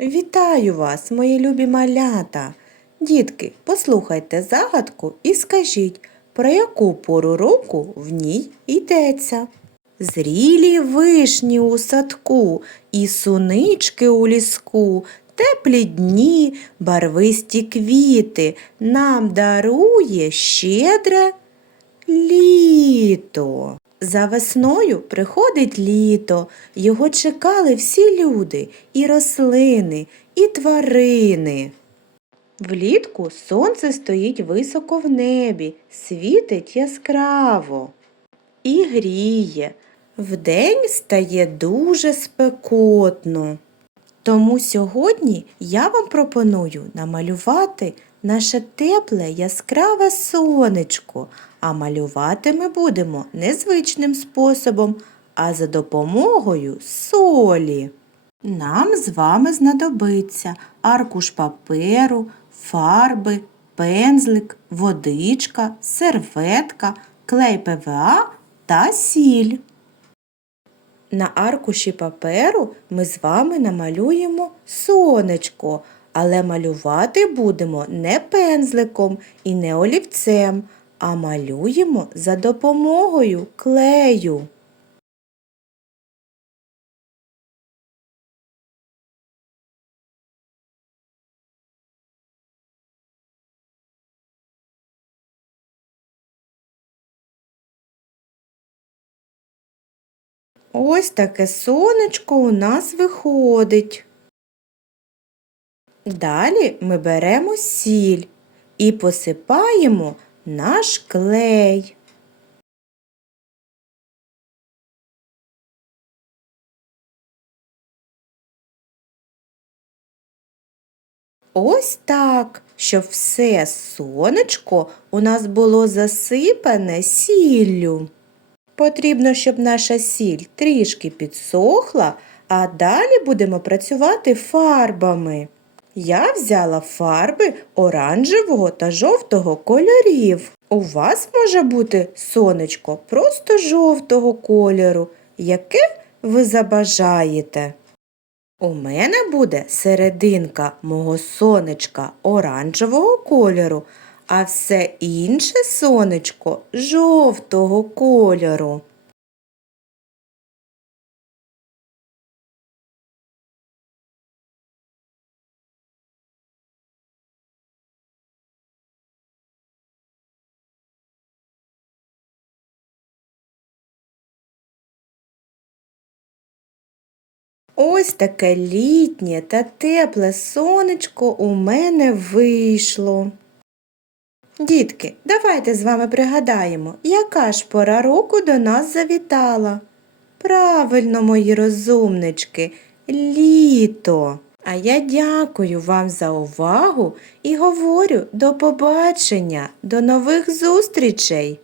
Вітаю вас, мої любі малята. Дітки, послухайте загадку і скажіть, про яку пору року в ній йдеться. Зрілі вишні у садку, і сунички у ліску, теплі дні, барвисті квіти нам дарує щедре літо. За весною приходить літо, його чекали всі люди, і рослини, і тварини. Влітку сонце стоїть високо в небі, світить яскраво і гріє. Вдень стає дуже спекотно. Тому сьогодні я вам пропоную намалювати наше тепле яскраве сонечко, а малювати ми будемо незвичним способом, а за допомогою солі. Нам з вами знадобиться аркуш паперу, фарби, пензлик, водичка, серветка, клей ПВА та сіль. На аркуші паперу ми з вами намалюємо сонечко, але малювати будемо не пензликом і не олівцем, а малюємо за допомогою клею. Ось таке сонечко у нас виходить. Далі ми беремо сіль і посипаємо наш клей. Ось так, щоб все сонечко у нас було засипане сіллю. Потрібно, щоб наша сіль трішки підсохла, а далі будемо працювати фарбами. Я взяла фарби оранжевого та жовтого кольорів. У вас може бути сонечко просто жовтого кольору, яке ви забажаєте. У мене буде серединка мого сонечка оранжевого кольору, а все інше сонечко жовтого кольору. Ось таке літнє та тепле сонечко у мене вийшло. Дітки, давайте з вами пригадаємо, яка ж пора року до нас завітала. Правильно, мої розумнички, літо. А я дякую вам за увагу і говорю до побачення, до нових зустрічей!